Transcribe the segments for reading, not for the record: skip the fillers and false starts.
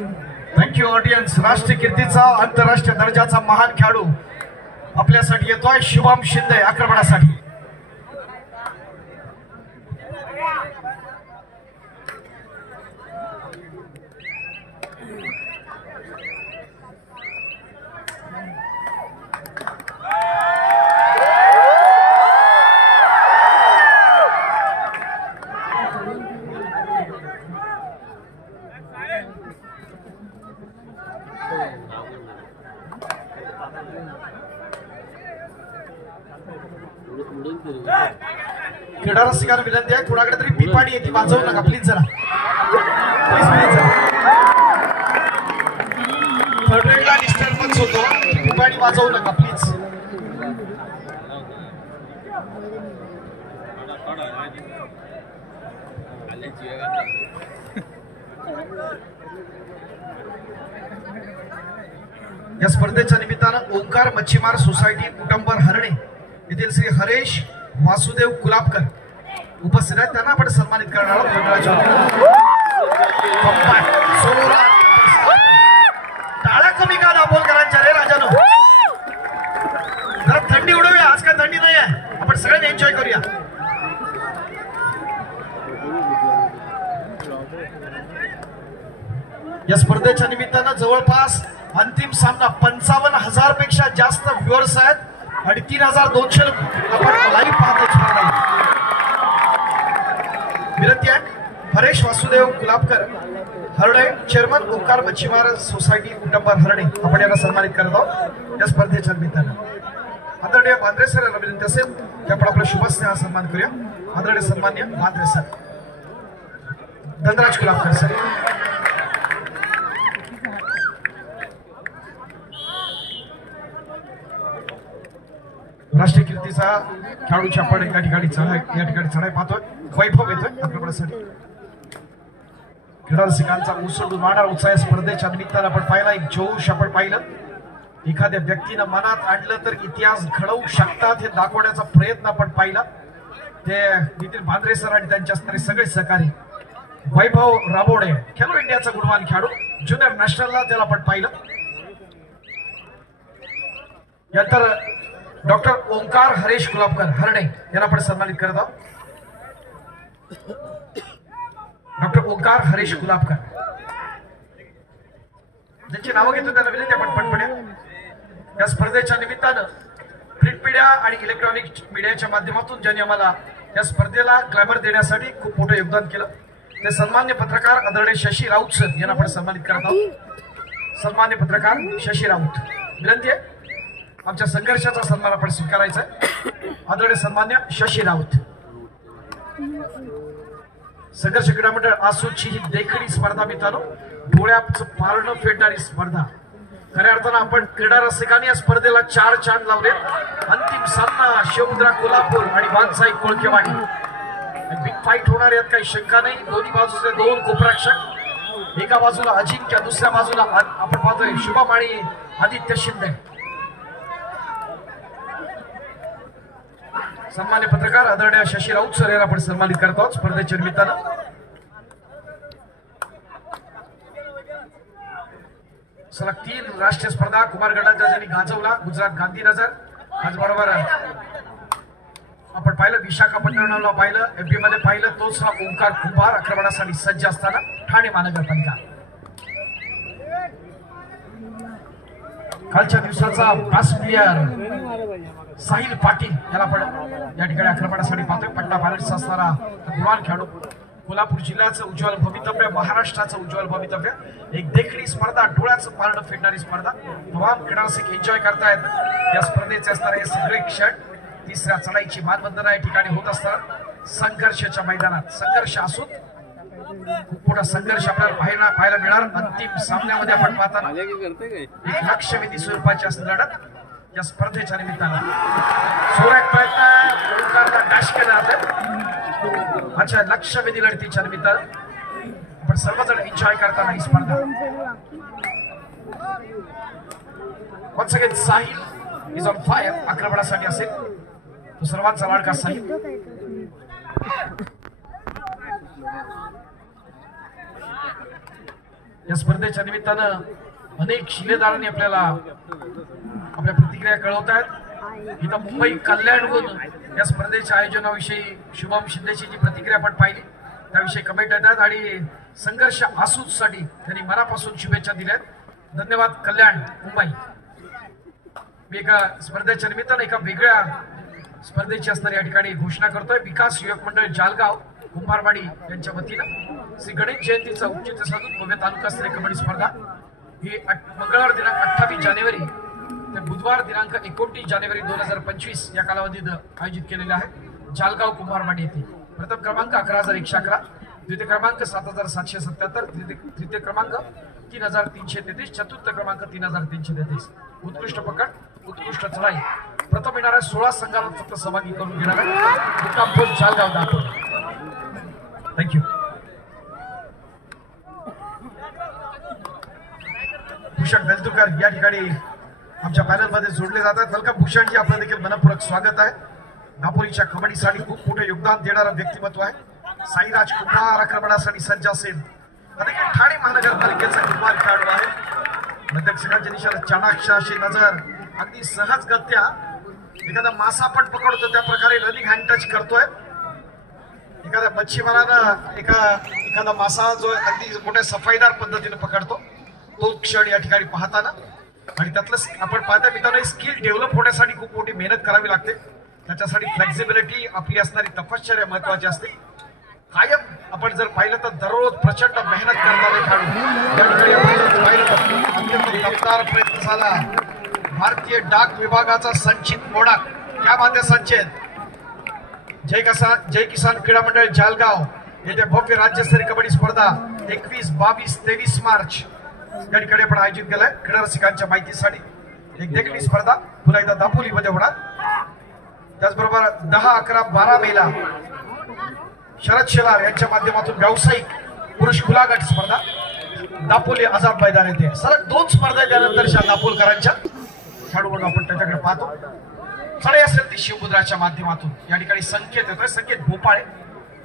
Thank you audience. राष्ट्रीय कीर्तीचा आंतरराष्ट्रीय दर्जाचा महान खेळाडू आपल्यासाठी येतोय शुभम शिंदे आक्रमणासाठी. क्रीडा रसिकांना विनंती आहे, कुणाकडे तरी पिपाणी येते वाजवू नका प्लीज जरा. थर्ड रेडला डिस्टर्बन्स होतो, पिपाणी वाजवू नका प्लीज. या स्पर्धेच्या निमित्तानं ओंकार मच्छीमार सोसायटी कुटुंबर हरणे येथील श्री हरेश वासुदेव कुलाबकर उपस्थित आहेत. त्यांना आपण सन्मानित करणार आहोत. टाळ्या कमी का दाभोलकरांच्या रे राजानो. जरा थंडी उडवूया, आज काय थंडी नाही आहे, आपण सगळ्यांनी एन्जॉय करूया. या स्पर्धेच्या निमित्तानं जवळपास अंतिम सामना 55,000 पेक्षा जास्त व्ह्युअर्स आहेत आणि 3,200 आपण लाईव्ह पाहतो. विनंती आहे, हरेश वासुदेव कुलाबकर हरणे चेअरमन ओंकार मच्छीमार सोसायटी कुटुंबर हरणे आपण यांना सन्मानित करत आहोत या स्पर्धेच्या निमित्तानं. आदरणीय बांद्रे सर यांना विनंती असेल की आपण आपला शुभस्नेहा सन्मान करूया. आदरणीय सन्मान्य बांद्रे सर, धनराज कुलाबकर सर. राष्ट्रीय कीर्तीचा खेळाडूच्या आपण या ठिकाणी चढाई पाहतोय. वैभव येतोय आक्रमणासाठी. क्रीडा रसिकांचा उसळून वाढणार उत्साह स्पर्धेच्या निमित्तानं आपण पाहिला. एक जोश आपण पाहिलं. एखाद्या व्यक्तीनं मनात आणलं तर इतिहास घडवू शकतात हे दाखवण्याचा प्रयत्न आपण पाहिला. ते नितीन बांद्रे सर आणि त्यांच्या असणारे सगळे सहकारी. वैभव राबोडे खेलो इंडियाचा गुणवान खेळाडू, ज्युनियर नॅशनलला त्याला आपण पाहिलं. नंतर डॉक्टर ओंकार हरेश कुलाबकर हरणे यांना आपण सन्मानित करत आहोत. डॉक्टर ओंकार हरेश कुलाबकर ज्यांची नावं घेतो त्यांना विनंती आपण पटपट. या स्पर्धेच्या निमित्तानं प्रिंट मीडिया आणि इलेक्ट्रॉनिक मीडियाच्या माध्यमातून ज्यांनी आम्हाला या स्पर्धेला ग्लॅमर देण्यासाठी खूप मोठं योगदान केलं ते सन्मान्य पत्रकार आदरणीय शशी राऊत सर यांना आपण सन्मानित करत आहोत. सन्मान्य पत्रकार शशी राऊत, विनंती आहे आमच्या संघर्षाचा सन्मान आपण स्वीकारायचा आहे. आदरणीय सन्मान्य शशी राऊत. संघर्ष क्रीडा मंडळ आसूची ही देखणी स्पर्धा मित्रांनो, डोळ्याचं पारणं फेडणारी स्पर्धा. खऱ्या अर्थानं आपण क्रीडा रसिकांनी या स्पर्धेला 4 चांद लावले. अंतिम सामना शिवमुद्रा कोल्हापूर आणि वाघसाई कोळकेवाडी. बिग फाईट होणार यात काही शंका नाही. दोन्ही बाजूचे 2 कोपरक्षक, एका बाजूला अजिंक्य, दुसऱ्या बाजूला आपण पाहतोय शुभम आणि आदित्य शिंदे. सन्मान्य पत्रकार आदरणीय शशी राऊत सर यांना आपण सन्मानित करतो स्पर्धेच्या निमित्तानं. सलग 3 राष्ट्रीय स्पर्धा कुमारगडाच्या ज्यांनी गाजवला. गुजरात गांधीनगर, आज बरोबर आपण पाहिलं विशाखापट्टणमला पाहिलं, एमपी मध्ये पाहिलं. तोच हा ओंकार कुंभार आक्रमणासाठी सज्ज असताना ठाणे महानगरपालिका. कालच्या दिवसाचा पास प्लेयर साहिल पाटील याला आपण या ठिकाणी आक्रमणासाठी पाहतोय. पट्टा बालाजीचा असणारा गुणवान खेळाडू. कोल्हापूर जिल्ह्याचं उज्ज्वल भवितव्य, महाराष्ट्राचं उज्ज्वल भवितव्य. एक देखणी स्पर्धा, डोळ्याचं पारणं फेडणारी स्पर्धा. तमाम क्रीडा रसिक एन्जॉय करतायत या स्पर्धेचे असणारे हे सगळे क्षण. तिसऱ्या चढाईची मानवंदना या ठिकाणी होत असताना संघर्षाच्या मैदानात संघर्ष असून खूप मोठा संघर्ष आपल्याला पाहायला मिळणार. अंतिम सामन्यामध्ये आपण पाहताना 1,20,000 स्वरूपाची असणारी लढत या स्पर्धेच्या निमित्तानं. सुरेख प्रयत्न ओंकारला डॅश केला जातोय. अच्छा, 1,00,000 लढतीच्या निमित्तानं आपण सर्वजण एन्जॉय करताना ही स्पर्धा. Once again Sahil is on fire आक्रमणासाठी असेल. तो सर्वांचा लाडका साहिल. या स्पर्धेच्या निमित्तानं अनेक शिलेदारांनी आपल्याला आपल्या प्रतिक्रिया कळवत आहेत। इथं मुंबई कल्याणहून या स्पर्धेच्या आयोजनाविषयी शुभम शिंदेची जी प्रतिक्रिया आपण पाहिली त्याविषयी कमेंट येतात आणि संघर्ष आसूसाठी त्यांनी मनापासून शुभेच्छा दिल्यात। धन्यवाद कल्याण मुंबई। मी एका स्पर्धेच्या निमित्तानं एका वेगळ्या स्पर्धेची असणारी या ठिकाणी घोषणा करतोय। विकास युवक मंडळ जालगाव कुंभारवाडी यांच्या वतीनं श्री गणेश जयंतीचा औचित्य साधून भव्य तालुकास्तरीय कबड्डी स्पर्धा ही मंगळवार दिनांक 28 जानेवारी ते बुधवार दिनांक 29 जानेवारी 2025 या कालावधीत आयोजित केलेले आहे जालगाव कुंभारवाडी येथे। प्रथम क्रमांक 11,111, द्वितीय क्रमांक 7,777, तृतीय क्रमांक 3,333, चतुर्थ क्रमांक 3,333। उत्कृष्ट पकड, उत्कृष्ट चढाई, प्रथम येणाऱ्या 16 संघाला फक्त सहभागी करून घेणार आहे मुक्काम पोस्ट जालगाव दाखव। थँक्यू। भूषण वेलतुरकर या ठिकाणी आमच्या पॅनल मध्ये जोडले जातात। वेलकम भूषणजी, आपलं देखील मनपूर्वक स्वागत आहे। दापोलीच्या कबड्डीसाठी खूप मोठे योगदान देणारं व्यक्तिमत्व आहे। साईराज कुमार आक्रमणासाठी सज्ज असेल, ठाणे महानगरपालिकेचा कुमार खेळाडू आहे। मध्यक्षकांच्या दिशेला चाणाक्ष अशी नजर, अगदी सहजगत्या एखादा मासा पण पकडतो त्या प्रकारे रनिंग हँड टच करतोय। एखाद्या मच्छीमारानं एखादा मासा जो अगदी मोठ्या सफाईदार पद्धतीने पकडतो तो क्षण या ठिकाणी पाहताना आणि त्यातलं आपण पाहता मित्रांनो स्किल डेव्हलप होण्यासाठी खूप मोठी मेहनत करावी लागते। त्याच्यासाठी फ्लेक्झिबिलिटी आपली असणारी तपश्चर्या महत्वाची असते। कायम आपण जर पाहिलं तर दररोज प्रचंड मेहनत करणारे खेळाडू या ठिकाणी आपण पाहिलं तर अत्यंत दमदार प्रयत्न झाला। भारतीय डाक विभागाचा संचित मोडाक क्या बाते संचित। जय किसान क्रीडा मंडळ जालगाव येथे भव्य राज्यस्तरीय कबड्डी स्पर्धा 21, 22, 23 मार्च या ठिकाणी आपण आयोजित केलाय। क्रीडा रसिकांच्या माहितीसाठी एक देखणी स्पर्धा पुन्हा एकदा दापोलीमध्ये होणार। त्याचबरोबर 10, 11, 12 मेला शरद शेलार यांच्या माध्यमातून व्यावसायिक पुरुष खुला गट स्पर्धा दापोली आझाद मैदान येथे सलग 2 स्पर्धा त्यानंतरच्या दापोलकरांच्या खेळाडू म्हणून आपण त्याच्याकडे पाहतो। चढाई असेल ती शिवमुद्राच्या माध्यमातून या ठिकाणी संकेत येतोय। संकेत भोपाळे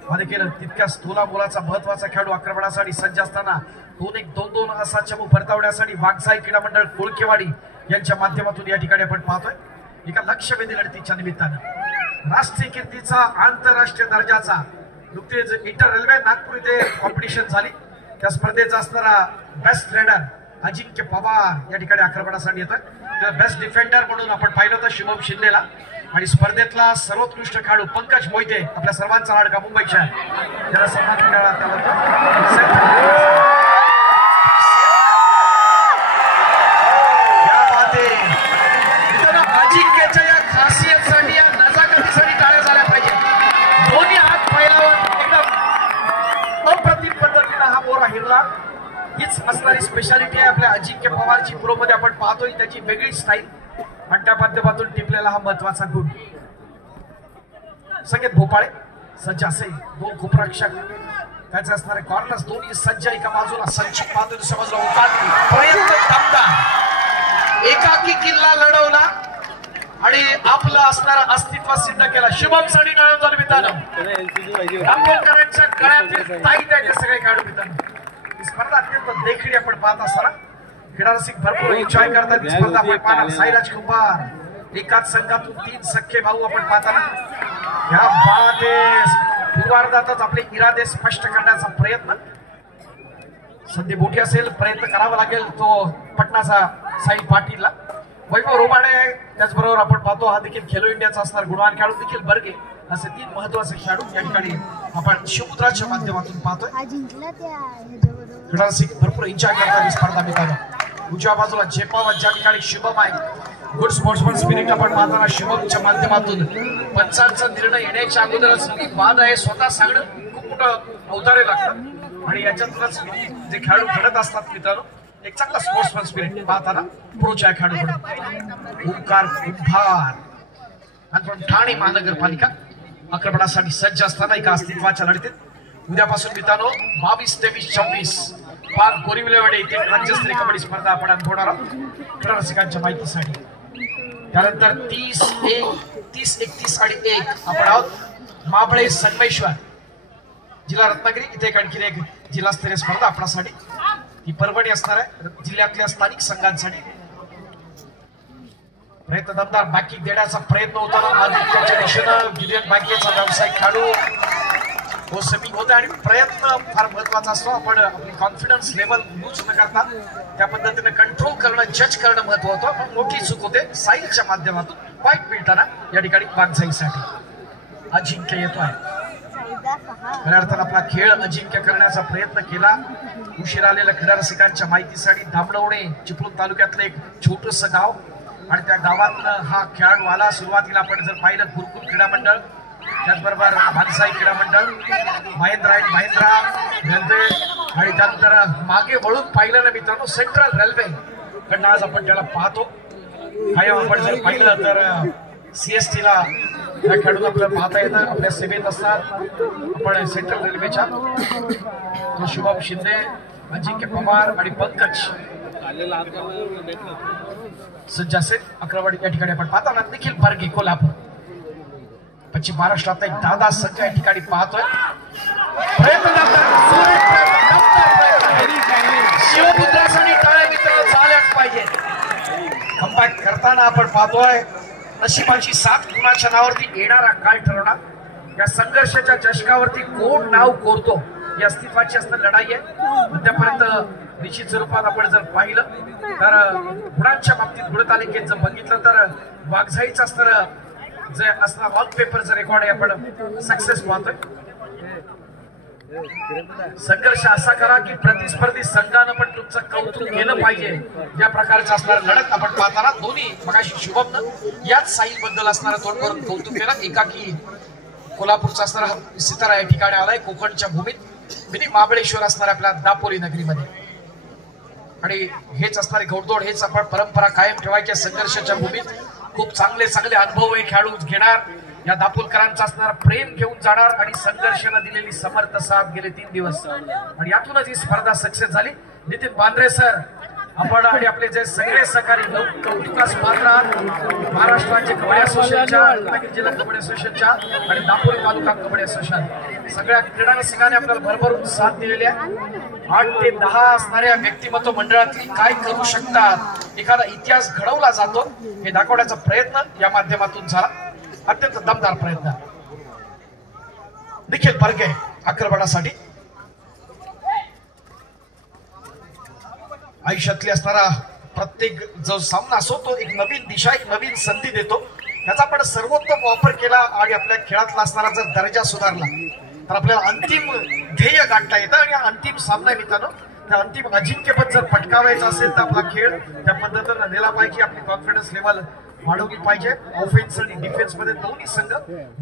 मध्ये केलं तितक्याच तोला मोलाचा महत्वाचा खेळाडू आक्रमणासाठी सज्ज असताना 2-1-2-2 असा चमू परतावण्यासाठी वाघसाई क्रीडा मंडळ कोळकेवाडी यांच्या माध्यमातून या ठिकाणी आपण पाहतोय। एका लक्षवेधी लढतीच्या निमित्तानं राष्ट्रीय कीर्तीचा आंतरराष्ट्रीय दर्जाचा नुकतेच इंटर रेल्वे नागपूर इथे कॉम्पिटिशन झाली। त्या स्पर्धेचा असणारा बेस्ट रेडर अजिंक्य पवार या ठिकाणी आक्रमणासाठी येतोय। त्या बेस्ट डिफेंडर म्हणून आपण पाहिलं होतं शुभम शिंदेला आणि स्पर्धेतला सर्वोत्कृष्ट खेळाडू पंकज मोहिते आपल्या सर्वांचा लाडका मुंबईच्या त्याला सन्मान करण्यात आला होता। अजिंक्यच्या या खासियतसाठी या नजाकतीसाठी टाळ्या झाल्या पाहिजे। दोन्ही हात फैलावून एकदम अप्रतिम पद्धतीने हा मोरा हिरला। हीच असणारी स्पेशालिटी आहे आपल्या अजिंक्य पवारची। प्रो मध्ये आपण पाहतोय त्याची वेगळी स्टाईल आणि त्या माध्यमातून टिपलेला हा महत्वाचा गुण। संकेत भोपाळे सज्ज असेल, 2 खूपरक्षक त्याचे असणारे कॉर्नर्स दोन्ही सज्ज, एका बाजूला संचित पाहतोय दुसऱ्या बाजूला उकाट प्रयत्न दमदार एकाकी किल्ला लढवला आणि आपलं असणारं अस्तित्व सिद्ध केलं। शुभम साठी नळवजा मित्रांनो दापोलकरांच्या गळ्यातील ताई त्याचे सगळे खेळाडू मित्रांनो स्पर्धा अत्यंत देखील आपण पाहत असताना क्रीडा रसिक भरपूर एन्जॉय करतात। ही स्पर्धा आपण पाहणार। साईराज कुंभार एकाच संघातून 3 सख्खे भाऊ आपण पाहताना या पूर्वार्धातच आपले इरादे स्पष्ट करण्याचा प्रयत्न। संधी मोठी असेल, प्रयत्न करावा लागेल तो पटनाचा साई पाटीलला। वैभव रोमाडे त्याचबरोबर आपण पाहतो हा देखील खेलो इंडियाचा असणार गुणवान खेळाडू देखील बर्गे असे 3 महत्वाचे खेळाडू या ठिकाणी आपण शिवमुद्राच्या माध्यमातून पाहतोय। क्रीडा रसिक भरपूर एन्जॉय करतात ही स्पर्धा मित्रांनो। उजव्या बाजूला झेपावत ज्या ठिकाणी शुभम आहे गुड स्पोर्ट्समन स्पिरिट आपण पाहताना शुभमच्या माध्यमातून पंचांचा निर्णय येण्याच्या अगोदरच बाद आहे स्वतः सांगणं खूप मोठं अवतारे लागतं आणि याच्यातूनच जे खेळाडू घडत असतात मित्रांनो एक चांगला स्पोर्ट्समन स्पिरिट पाहताना प्रोच्या खेळाडू ओंकार कुंभार आणि ठाणे महानगरपालिका आक्रमणासाठी सज्ज असताना एका अस्तित्वाच्या लढतीत उद्यापासून मित्रांनो 22, 23, 26 पाक गोरिवलेवाडी येथे राज्यस्तरीय कबड्डी स्पर्धा आपण अनुभवणार आहोत रसिकांच्या माहितीसाठी। त्यानंतर 30, 31 आणि 1 आपण आहोत माबळे संगमेश्वर जिल्हा रत्नागिरी इथे आणखी एक जिल्हास्तरीय स्पर्धा आपल्यासाठी ही पर्वणी असणार आहे जिल्ह्यातल्या स्थानिक संघांसाठी. प्रयत्न दमदार बॅकिंग देण्याचा प्रयत्न होता आदित्यच्या दिशेनं. गिलियन बँकेचा व्यावसायिक खेळाडू सेमिंग होते आणि प्रयत्न फार महत्वाचा असतो. आपण आपली कॉन्फिडन्स लेवल लूज न करता त्या पद्धतीने कंट्रोल करणं जज करणं महत्व होतं. पण मोठी चूक होते. साईलच्या माध्यमातून पॉईंट मिळताना या ठिकाणी वाघजाईसाठी अजिंक्य येतोय. खऱ्या अर्थानं आपला खेळ अजिंक्य करण्याचा प्रयत्न केला. उशीर आलेल्या क्रीडा रसिकांच्या माहितीसाठी दामडवणे चिपळूण तालुक्यातलं एक छोटस गाव आणि त्या गावातनं हा खेळाडू आला. सुरुवातीला आपण जर पाहिलं गुरुकुल क्रीडा मंडळ, त्याचबरोबर भानसाई क्रीडा मंडळ, महेंद्रा अँड महिंद्रा रेल्वे आणि त्यानंतर मागे वळून पाहिलं ना मित्रांनो सेंट्रल रेल्वे कडनं आज आपण त्याला पाहतो. कायम आपण जर पाहिलं तर CST ला या खेळाडूला आपल्याला पाहता येतं. आपल्या सेवेत असतात आपण सेंट्रल रेल्वेच्या. तो शुभम शिंदे, अजिंक्य पवार आणि पंकज सज्ज असेल. अकरावाडी या ठिकाणी आपण पाहताना देखील बर्गे कोल्हापूर पश्चिम महाराष्ट्रात एक दादा संघ या ठिकाणी पाहतोय. शिवपुत्रासाठी टाळ्या मित्र झाल्याच पाहिजे. कमबॅक करताना आपण पाहतोय नशिबाची साथ कुणाच्या नावावरती येणारा काळ ठरवणार. या संघर्षाच्या चषकावरती कोण नाव कोरतो ही अस्तित्वाची असणारी लढाई आहे. त्यापर्यंत निश्चित स्वरूपात आपण जर पाहिलं तर गुणांच्या बाबतीत गुणतालिकेत जर बघितलं तर वाघजाईचं असणारं जे असणार वॉलपेपरचं रेकॉर्ड आहे आपण सक्सेस पाहतोय. संघर्ष असा करा की प्रतिस्पर्धी संघानं पण तुमचं कौतुक केलं पाहिजे. या प्रकारचं असणार लढत आपण पाहताना दोन्ही मगाशी शुभमनं याच साईल बद्दल असणारा तोंड करून कौतुक केलं. एकाकी कोल्हापूरचा असणारा सितारा या ठिकाणी आलाय कोकणच्या भूमीत मिनी महाबळेश्वर असणाऱ्या आपल्या दापोली नगरीमध्ये. आणि हेच असणारे घोडदौड हेच आपण परंपरा कायम ठेवायच्या संघर्षाच्या भूमीत. खूप चांगले चांगले अनुभव हे खेळाडू घेणार. या दापोलकरांचा असणारा प्रेम घेऊन जाणार आणि संघर्षाला दिलेली समर्थ साथ गेले 3 दिवस आणि यातूनच ही स्पर्धा सक्सेस झाली. नितीन बांद्रे सर आपण आणि आपले जे सगळे सहकारी कौतुकास पात्र आहात. महाराष्ट्राचे कबड्डी असोसिएशनच्या, रत्नागिरी जिल्हा कबड्डी असोसिएशनच्या आणि दापोली तालुका कबड्डी असोसिएशन सगळ्या क्रीडा रसिकांनी आपल्याला भरभरून साथ दिलेली आहे. 8 ते 10 असणाऱ्या व्यक्तिमत्व मंडळातली काय करू शकतात, एखादा इतिहास घडवला जातो हे दाखवण्याचा प्रयत्न या माध्यमातून झाला. अत्यंत दमदार प्रयत्न. निखिल बर्गे आक्रमणासाठी आयुष्यातली असणारा प्रत्येक जो सामना असो तो एक नवीन दिशा एक नवीन संधी देतो. त्याचा आपण सर्वोत्तम वापर केला आणि आपल्या खेळातला असणारा जर दर्जा सुधारला तर आपल्याला अंतिम ध्येय गाठता येतं. आणि अंतिम सामना मित्रांनो त्या अंतिम अजिंक्यपद जर पटकावायचं असेल तर आपला खेळ त्या पद्धतीनं नेला पाहिजे. आपली कॉन्फिडन्स लेवल वाढवली पाहिजे. ऑफेन्स आणि डिफेन्स मध्ये दोन्ही संघ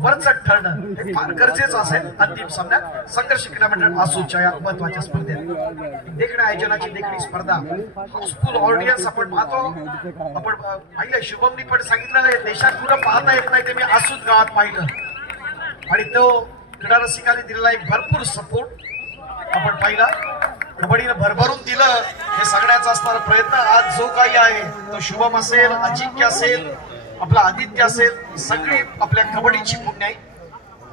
वरचढ ठरणं हे फार गरजेचं असेल अंतिम सामन्यात. संघर्ष क्रीडा मंडळ आसूच्या या महत्वाच्या स्पर्धेत देखण्या आयोजनाची देखणी स्पर्धा हाऊसफुल ऑडियन्स आपण पाहतो. आपण पाहिलं शुभमनी पण सांगितलं देशात पुढे पाहता येत नाही ते मी आसूत गावात पाहिलं आणि तो क्रीडा रसिकांनी दिलेला एक भरपूर सपोर्ट आपण पाहिला. कबड्डीनं भरभरून दिलं हे सगळ्याचा असणारा प्रयत्न. आज जो काही आहे तो शुभम असेल, अजिंक्य असेल, आपला आदित्य असेल, सगळी आपल्या कबड्डीची पुण्य आहे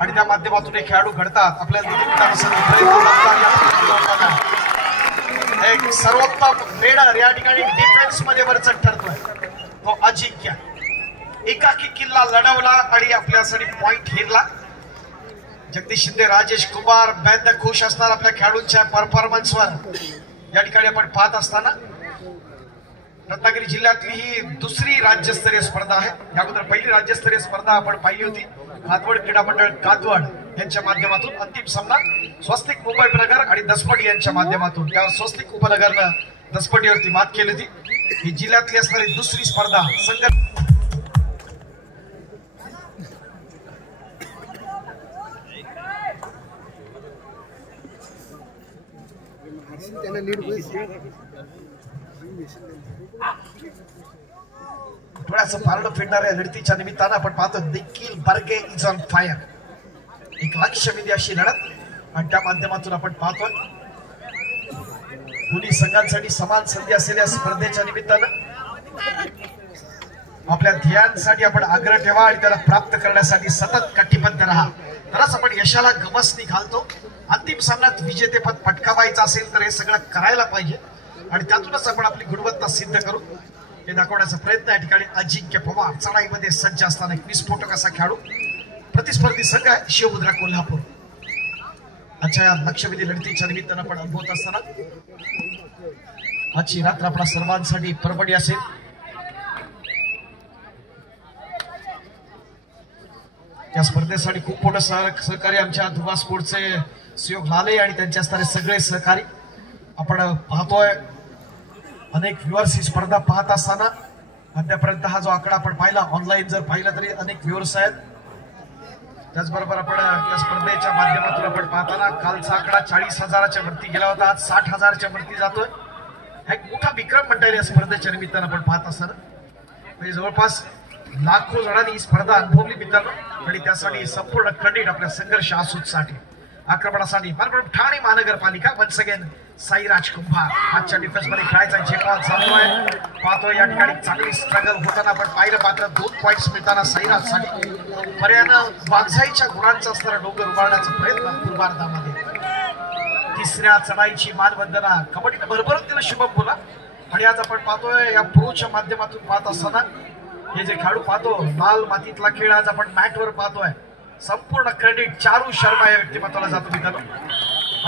आणि त्या माध्यमातून हे खेळाडू घडतात. आपल्या एक सर्वोत्तम रेडर या ठिकाणी डिफेन्स मध्ये वरचढ ठरतोय तो अजिंक्य. एकाकी किल्ला लढवला आणि आपल्यासाठी पॉइंट हेरला. जगदीश शिंदे, राजेश कुमार बेद खुश असणार आपल्या खेळाडूंच्या परफॉर्मन्सवर या ठिकाणी आपण पाहत असताना. रत्नागिरी जिल्ह्यातली ही दुसरी राज्यस्तरीय स्पर्धा आहे. या अगोदर पहिली राज्यस्तरीय स्पर्धा आपण पाहिली होती कातवड क्रीडा मंडळ कातवड यांच्या माध्यमातून. अंतिम सामना स्वस्तिक मुंबई उपनगर आणि दसपटी यांच्या माध्यमातून. त्यावर स्वस्तिक उपनगरनं दसपटीवरती मात केली होती. ही जिल्ह्यातली असणारी दुसरी स्पर्धा. थोडासा पारडं फिरणाऱ्या लढतीच्या निमित्तानं आपण पाहतो देखील बर्गे इज ऑन फायर. एक लक्षवेधी अशी लढत आणि त्या माध्यमातून आपण पाहतोय दोन्ही संघांसाठी समान संधी असलेल्या स्पर्धेच्या निमित्तानं आपल्या ध्येयांसाठी आपण आग्रह ठेवा आणि त्याला प्राप्त करण्यासाठी सतत कटिबद्ध राहा. तरच आपण यशाला गवसणी घालतो. अंतिम सामन्यात विजेतेपद पटकावायचं असेल तर हे सगळं करायला पाहिजे. आणि त्यातूनच आपण आपली गुणवत्ता सिद्ध करू हे दाखवण्याचा प्रयत्न या ठिकाणी अजिंक्य पवार चढाईमध्ये सज्ज असताना एक विस्फोटक असा खेळाडू प्रतिस्पर्धी संघ आहे शिवमुद्रा कोल्हापूर. अच्छा या लक्षवेधी लढतीच्या निमित्तानं आपण अनुभवत असताना आजची रात्र आपल्या सर्वांसाठी परबडी असेल. या स्पर्धेसाठी खूप मोठं सहकार्य आमच्या धुवा स्पोर्टचे सहयोग लाले आणि त्यांच्या असणारे सगळे सहकारी आपण पाहतोय. अनेक व्ह्युअर्स ही स्पर्धा पाहत असताना अद्यापर्यंत हा जो आकडा आपण पाहिला ऑनलाईन जर पाहिला तरी अनेक व्ह्युअर्स आहेत. त्याचबरोबर आपण या स्पर्धेच्या माध्यमातून आपण पाहताना कालचा आकडा 40,000च्या वरती गेला होता, आज 60,000च्या वरती जातोय. हा एक मोठा विक्रम म्हणता येईल या स्पर्धेच्या निमित्तानं आपण पाहत असताना. म्हणजे जवळपास लाखो जणांनी ही स्पर्धा अनुभवली मित्रांनो आणि त्यासाठी संपूर्ण क्रेडिट आपल्या संघर्ष आसूसाठी आक्रमणासाठी ठाणे महानगरपालिका वन्स अगेन साईराज कुंभार आजच्या डिफेन्स मध्ये खेळायचा झेकॉल चालतोय. पाहतोय या ठिकाणी चांगली स्ट्रगल होताना आपण पाहिलं. मात्र 2 पॉइंट्स मिळताना साईराजसाठी पर्यायानं वाघजाईच्या गुणांचा असणारा डोंगर उभारण्याचा प्रयत्न पूर्वार्धामध्ये. तिसऱ्या चढाईची मानवंदना कबड्डीनं भरभरून दिलं शुभम बोला. आणि आज आपण पाहतोय या प्रोच्या माध्यमातून पाहत असताना हे जे खेळाडू पाहतो लाल मातीतला खेळ आज आपण मॅटवर पाहतोय. संपूर्ण क्रेडिट चारू शर्मा या व्यक्तिमत्वाला जातो मित्रांनो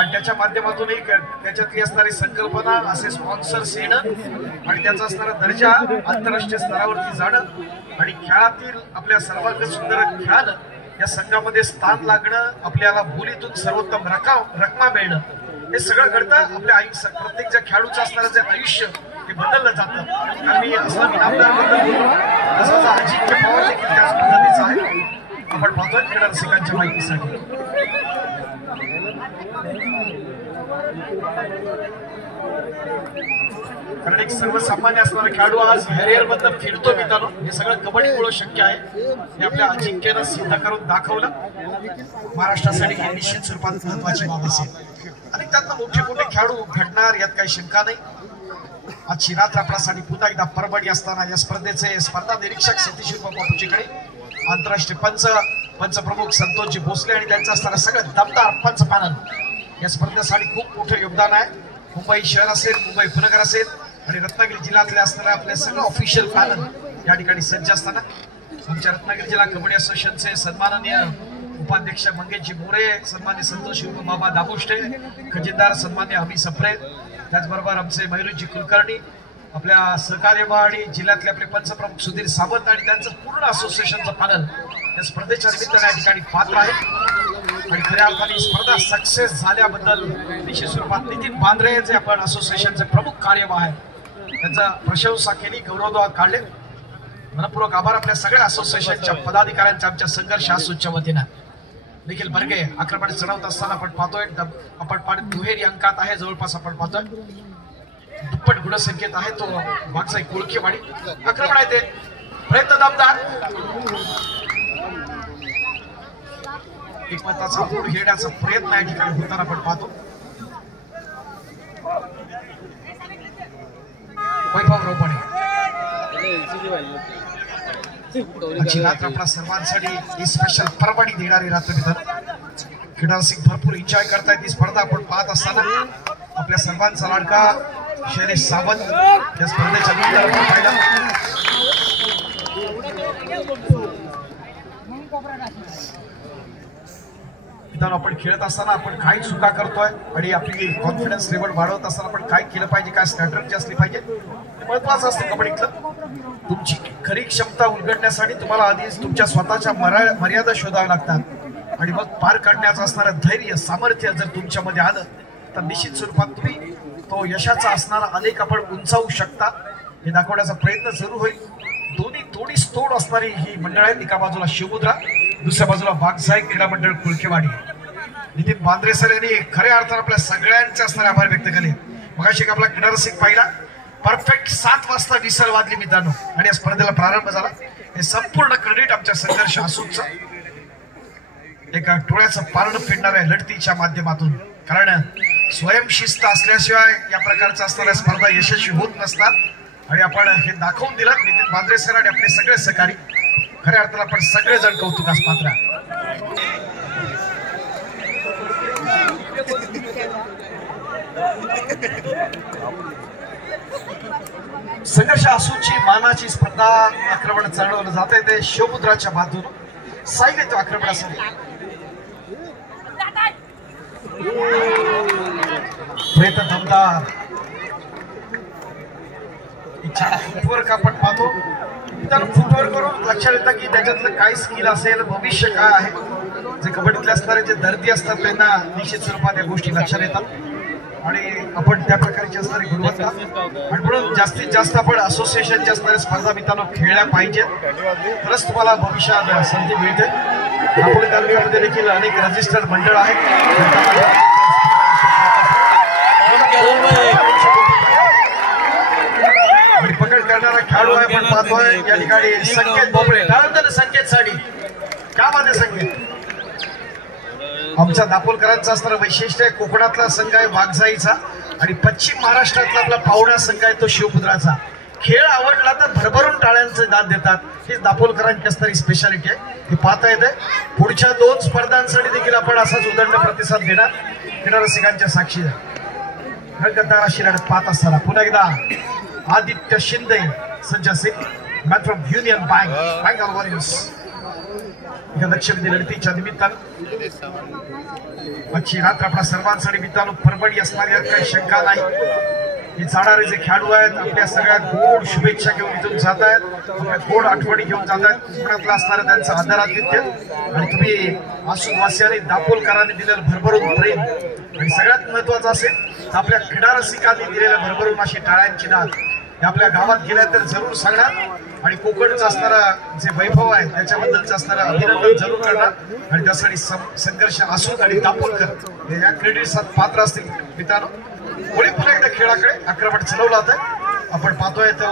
आणि त्याच्या माध्यमातून एक त्याच्यातली असणारी संकल्पना असे स्पॉन्सर्स येणं आणि त्याचा असणारा दर्जा आंतरराष्ट्रीय स्तरावरती जाणं आणि खेळातील आपल्या सर्वांत सुंदर खेळानं या संघामध्ये स्थान लागणं, आपल्याला बोलीतून सर्वोत्तम रकमा मिळणं हे सगळं घडतं. आपल्या आयुष्य प्रत्येक ज्या खेळाडूचं असणारं जे आयुष्य हे बदललं जातं. कारण मी असं इनामदाराबद्दल बोललो तसंच अजिंक्य पवार देखील त्याच पद्धतीचा आहे. आपण पाहतोय क्रीडा रसिकांच्या माहितीसाठी. कारण एक सर्वसामान्य असणारा खेळाडू आज हॅरियर मधनं फिरतो मित्रांनो हे सगळं कबड्डीमुळे शक्य आहे. हे आपल्या अजिंक्यनं सिद्ध करून दाखवलं. महाराष्ट्रासाठी ही निश्चित स्वरूपात महत्वाची बाब असेल आणि त्यातनं मोठे मोठे खेळाडू घडणार यात काही शंका नाही. आजची रात्र आपल्यासाठी पुन्हा एकदा परबडी असताना या स्पर्धेचे स्पर्धा निरीक्षक सतीश बापूजीकडे आंतरराष्ट्रीय पंचप्रमुख संतोषजी भोसले आणि त्यांचं असताना सगळं दमदार पंच पॅनल या स्पर्धेसाठी खूप मोठं योगदान आहे. मुंबई शहर असेल, मुंबई उपनगर असेल आणि रत्नागिरी जिल्ह्यातले असणारे आपले सगळं ऑफिशियल पॅनल या ठिकाणी सज्ज असताना आमच्या रत्नागिरी जिल्हा कबड्डी असोसिएशनचे सन्माननीय उपाध्यक्ष मंगेशजी मोरे, सन्मान्य संतोष बाबा दाबुष्टे, खजिनदार सन्मान्य अभि सप्रे, त्याचबरोबर आमचे मयुरजी कुलकर्णी, आपल्या सहकार्य आणि जिल्ह्यातले आपले पंचप्रमुख सुधीर सावंत आणि त्यांचं पूर्ण असोसिएशनचं पॅनल या स्पर्धेच्या निमित्ताने या ठिकाणी पात्र आहे. आणि खऱ्या अर्थाने स्पर्धा सक्सेस झाल्याबद्दल निश्चित स्वरूपात नितीन बांद्रे जे आपण असोसिएशनचे प्रमुख कार्यवाह आहे त्यांचा प्रशंसा केली, गौरवोद्गार काढले. मनपूर्वक आभार आपल्या सगळ्या असोसिएशनच्या पदाधिकाऱ्यांच्या आमच्या संघर्ष आसूच्या वतीनं. निखिल बर्गे आक्रमण चढवत असताना आपण पाहतोय आपण दुहेरी अंकात आहे. जवळपास आपण पाहतोय दुप्पट गुणसंख्येत आहे तो वाघजाई कुळखेवाडी. आक्रमण आहे ते प्रयत्न दमदार एक मताचा मूड घेण्याचा प्रयत्न या ठिकाणी होताना आपण पाहतो. वैभव रोपणे रात्र आपल्या सर्वांसाठी ही स्पेशल परबडी देणारी रात्र मित्रांनो. क्रीडा रसिक भरपूर एन्जॉय करतायत ही स्पर्धा आपण पाहत असताना. आपल्या सर्वांचा लाडका शैलेश सावंत या स्पर्धेच्या निमित्तानं पाहिला. मित्रांनो आपण खेळत असताना आपण काय चुका करतोय आणि आपली कॉन्फिडन्स लेवल वाढवत असताना आपण काय केलं पाहिजे, काय स्ट्रॅटेजी असली पाहिजे हे महत्वाचं असतं कबड्डीतलं. तुमची खरी क्षमता उलगडण्यासाठी तुम्हाला आधीच तुमच्या स्वतःच्या मर्यादा शोधाव्या लागतात आणि मग पार काढण्याचं असणारं धैर्य सामर्थ्य जर तुमच्यामध्ये आलं तर निश्चित स्वरूपात तुम्ही तो यशाचा असणारा अनेक आपण उंचावू शकता हे दाखवण्याचा प्रयत्न जरूर होईल. दोन्ही तोडीस तोड असणारी ही मंडळ आहेत. एका बाजूला शिवमुद्रा, दुसऱ्या बाजूला वाघजाई क्रीडा मंडळ कुळखेवाडी. नितीन बांद्रे सर यांनी खऱ्या अर्थानं आपल्या सगळ्यांचे असणारे आभार व्यक्त केले. मगाशी आपला क्रीडा रसिक पाहिला परफेक्ट 7 वाजता विसर वाजली मित्रांनो आणि या स्पर्धेला प्रारंभ झाला. हे संपूर्ण क्रेडिट आमच्या संघर्ष आसूचं एका टोळ्याचं पारण फिरणाऱ्या लढतीच्या माध्यमातून. कारण स्वयंशिस्त असल्याशिवाय या प्रकारच्या असणाऱ्या स्पर्धा यशस्वी होत नसतात आणि आपण हे दाखवून दिलं. नितीन बांद्रे सर आणि आपले सगळे सहकारी खऱ्या अर्थानं आपण सगळेजण कौतुकास पात्र. संघर्ष असूची मानाची स्पर्धा आक्रमण चढवलं जात आहे ते शिवपुत्राच्या बाजून साईल येतो आक्रमणासाठी प्रयत्न दमदार फुटवर्क आपण पाहतो तर फुटवर्क करून लक्षात येतं की त्याच्यातलं काय स्किल असेल भविष्य काय आहे जे कबड्डीतले असणारे जे दर्दी असतात त्यांना निश्चित स्वरूपात या गोष्टी लक्षात येतात आणि आपण त्या प्रकारची असणारी गुणवत्ता आणि म्हणून जास्तीत जास्त आपण असोसिएशनच्या असणाऱ्या स्पर्धा मित्रांनो खेळल्या पाहिजेत तरच तुम्हाला भविष्यात संधी मिळते दापोली तालुक्यामध्ये देखील अनेक रजिस्टर्ड मंडळ आहेत आणि पकड करणारा खेळाडू आहे पण पाहतोय या ठिकाणी संकेत बोबळे डाळंदन संकेत साडी काय माने संकेत आमच्या दापोलकरांचा असणारं वैशिष्ट्य आहे कोकणातला संघ आहे वाघजाईचा आणि पश्चिम महाराष्ट्रातला आपला पाहुणा संघ आहे तो शिवपुत्राचा खेळ आवडला तर भरभरून टाळ्यांचे दाद देतात ही दापोलकरांची असणारी स्पेशालिटी आहे हे पाहता येते पुढच्या 2 स्पर्धांसाठी देखील आपण असाच उदंड प्रतिसाद देणार क्रीडा रसिकांच्या साक्षीने गद्दार अशी लढत पाहत असताना पुन्हा एकदा आदित्य शिंदे सज्ज असेल match from union bank warriors लक्षवेधी लढतीच्या निमित्तानं आजची रात्र आपल्या सर्वांसाठी मित्रांनो परबडी असणारी काही शंका नाही हे जाणारे जे खेळाडू आहेत आपल्या सगळ्या गोड शुभेच्छा घेऊन इथून जात आहेत आपल्या गोड आठवणी घेऊन जात आहेत कोकणातलं असणारं त्यांचं आदरातिथ्य आणि तुम्ही आसूवासियांनी दापोलकरांनी दिलेलं भरभरून प्रेम आणि सगळ्यात महत्वाचं असेल आपल्या क्रीडा रसिकांनी दिलेलं भरभरून अशी टाळ्यांची नाद हे आपल्या गावात गेल्या तर जरूर सांगणार आणि कोकणचं असणारं जे वैभव आहे त्याच्याबद्दलचं असणारं अभिनंदन जरूर करणार आणि त्यासाठी संघर्ष असून आणि दापोलकर हे या क्रेडिट्सात पात्र असतील मित्रांनो पुढे पुन्हा एकदा खेळाकडे आक्रमण चालवलं जातं आपण पाहतोय तो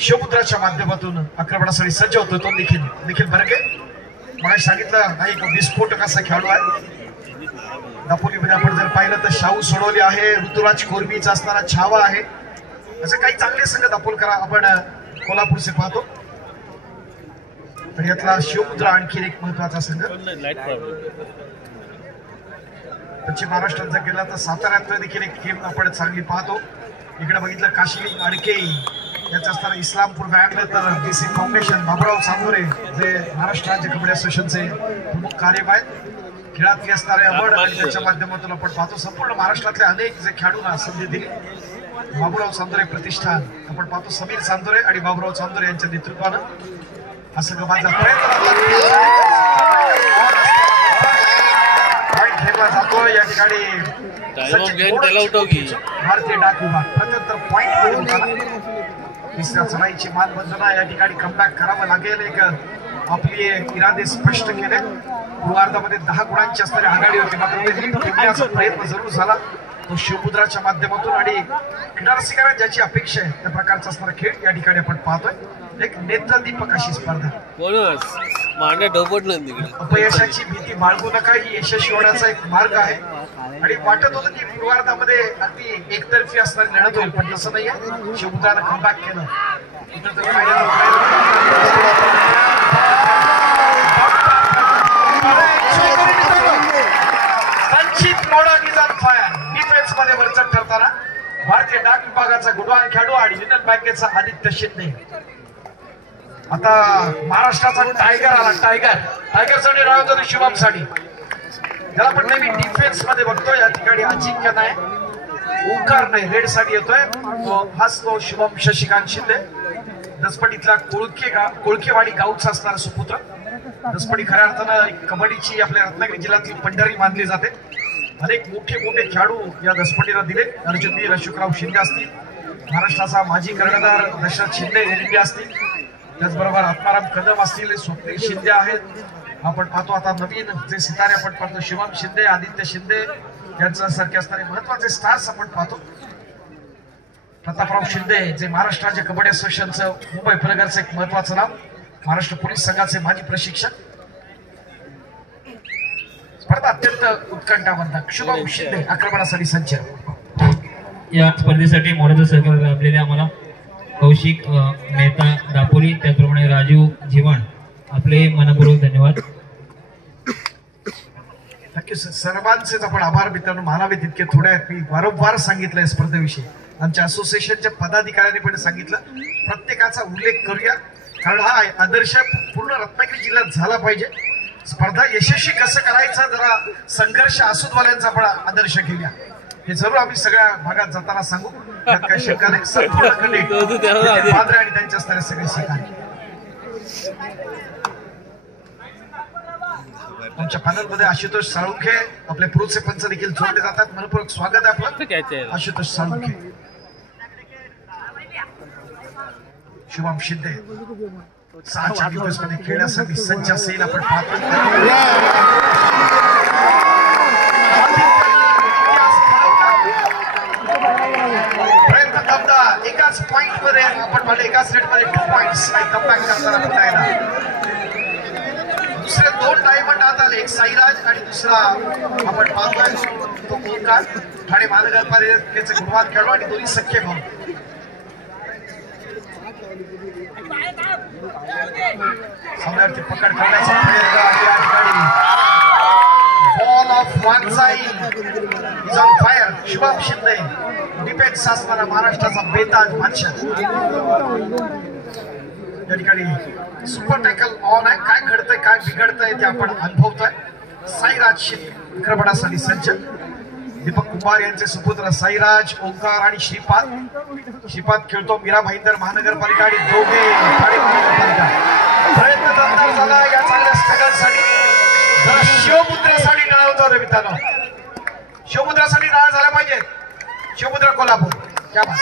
शिवपुत्राच्या माध्यमातून आक्रमणासाठी सज्ज होतो तो निखिल बर्गे मला सांगितलं हा एक विस्फोटक असा खेळाडू आहे दापोलीमध्ये आपण जर पाहिलं तर शाहू सोडवली आहे ऋतुराज कोरबीचा असणारा छावा आहे असे काही चांगले संघ दापोलकरा आपण कोल्हापूरचे पाहतो आणि यातला शिवपुत्रा आणखी एक महत्वाचा संघ पश्चिम महाराष्ट्रात जर गेला तर साताऱ्यात देखील एक टीम आपण चांगली पाहतो इकडे बघितलं काशी अडके याचा असताना इस्लामपूर व्यायामले तर DC फाउंडेशन बाबुराव चांदोरे जे महाराष्ट्र राज्य कबड्डी असोसिएशनचे प्रमुख कार्यवाह आहेत खेळातली असणारे आवड आणि त्याच्या माध्यमातून आपण पाहतो संपूर्ण महाराष्ट्रातले अनेक जे खेळाडूंना संधी दिली बाबुराव चांदोरे प्रतिष्ठान आपण पाहतो समीर चांदोरे आणि बाबुराव चांदोरे यांच्या नेतृत्वानं असं माझा प्रयत्न खेळला जातो या ठिकाणी भारतीय डाक विभाग प्रत्यंतर पॉइंट तिसऱ्या चढाईची मानवंदना या ठिकाणी कमबॅक करावं लागेल एक आपली इरादे स्पष्ट केले पूर्वार्धामध्ये 10 गुणांची असणारी आघाडी होती मात्र प्रयत्न जरूर झाला तो शिवपुत्राच्या माध्यमातून आणि क्रीडा रसिकांना ज्याची अपेक्षा आहे त्या प्रकारचा असणारा खेळ या ठिकाणी आपण पाहतोय एक नेत्रदीपक अशी स्पर्धा अपयशाची भीती बाळगू नका ही यशस्वी होण्याचा एक मार्ग आहे आणि वाटत होतं की पूर्वार्धामध्ये अगदी एकतर्फी असणारी लढत होईल पण तसं नाहीये शिवपुत्रानं कमबॅक केलं संचित मोडा निजाम फायर डिफेन्स मध्ये वरचढ ठरताना भारतीय डाक विभागाचा गुणवान खेळाडू आणि युनियन बँकेचा आदित्य शिंदे आता महाराष्ट्राचा टायगर आला टायगर साठी राहत होतो शुभम साठी त्याला पण नेहमी डिफेन्स मध्ये बघतो या ठिकाणी अजिंक्य नाही ओंकार नाही रेड साठी येतोय हाच तो शुभम शशिकांत शिंदे दसपटीतला कोळकेवाडी गावचा असणारा सुपुत्र दसपटी खऱ्या अर्थानं कबड्डीची आपल्या रत्नागिरी जिल्ह्यातली पंढरी मानली जाते अनेक मोठे खेळाडू या दसपटीला दिले अर्जुनवीर अशोकराव शिंदे असतील महाराष्ट्राचा माजी कर्णधार दशरथ शिंदे हे असतील त्याचबरोबर आत्माराम कदम असतील स्वप्नील शिंदे आहेत आपण पाहतो आता नवीन जे सितारे आपण पाहतो शिवम शिंदे आदित्य शिंदे यांच्यासारखे असणारे महत्वाचे स्टार्स आपण पाहतो प्रतापराव शिंदे जे महाराष्ट्र राज्य कबड्डी असोसिएशनचं मुंबई प्रगरचं एक महत्वाचं नाव महाराष्ट्र पोलीस संघाचे माजी प्रशिक्षक स्पर्धा अत्यंत उत्कंठावर्धक शुभम शिंदे आक्रमणासाठी सज्ज या स्पर्धेसाठी मोलाचं सहकार्य लाभलेले आम्हाला कौशिक मेहता दापोली त्याचप्रमाणे राजीव जीवन आपले मनपूर्वक धन्यवाद नक्कीच सर्वांचेच आपण आभार मित्रांनो मानावे तितके थोडे आहेत मी वारंवार सांगितलंय स्पर्धेविषयी आमच्या असोसिएशनच्या पदाधिकाऱ्यांनी पण सांगितलं प्रत्येकाचा उल्लेख करूया, कारण हा आदर्श पूर्ण रत्नागिरी जिल्ह्यात झाला पाहिजे. स्पर्धा यशस्वी कसं करायचं, जरा संघर्ष आसूदवाल्यांचा पण आदर्श घेऊया. हे जरूर आम्ही सगळ्या भागात जाताना सांगू. त्यात काही शंका नाही. संपूर्ण खंडे पादरे आणि त्यांच्या असणारे सगळे सहकारी आमच्या पॅनलमध्ये आशुतोष साळुंखे आपले पुरुषचे पंच देखील जोडले जातात. मनपूर्वक स्वागत आहे आपलं आशुतोष साळुंखे. शुभम शिंदे 6च्या दिवसमध्ये खेळण्यासाठी सज्ज असेल आपण पाहतो. प्रयत्न दमदार एकाच पॉइंट मध्ये आपण पाहिले, एकाच सेट मध्ये 2 पॉइंट्स आणि कमबॅक करताना पुन्हा येणार. दुसरे 2 डायमंड आत आले, एक साईराज आणि दुसरा आपण पाहतोय तो ओंकार. ठाणे महानगरपालिकेचे गुणवान खेळलो आणि दोन्ही सख्खे भाऊ. सामन्यावरती पकड करण्याचा प्रयत्न आहे या ठिकाणी. Ball of one side is on fire. Shubham Shinde defence असणारा महाराष्ट्राचा बेताज बादशाह या ठिकाणी सुपर टॅकल ऑन आहे. काय घडतंय काय बिघडतंय ते आपण अनुभवतोय. साईराज शिंदे विक्रमणासाठी सज्ज. दीपक कुमार यांचे सुपुत्र साईराज, ओंकार आणि श्रीपाद खेळतो मीरा भाईंदर महानगरपालिका आणि दोघे ठाणे महानगरपालिका. प्रयत्न दमदार झाला या चांगल्या स्ट्रगलसाठी. जरा शिवमुद्रासाठी डाळ होतो रे मित्रांनो, शिवमुद्रासाठी डाळ झाल्या पाहिजे. शिवमुद्रा कोल्हापूर क्या बात.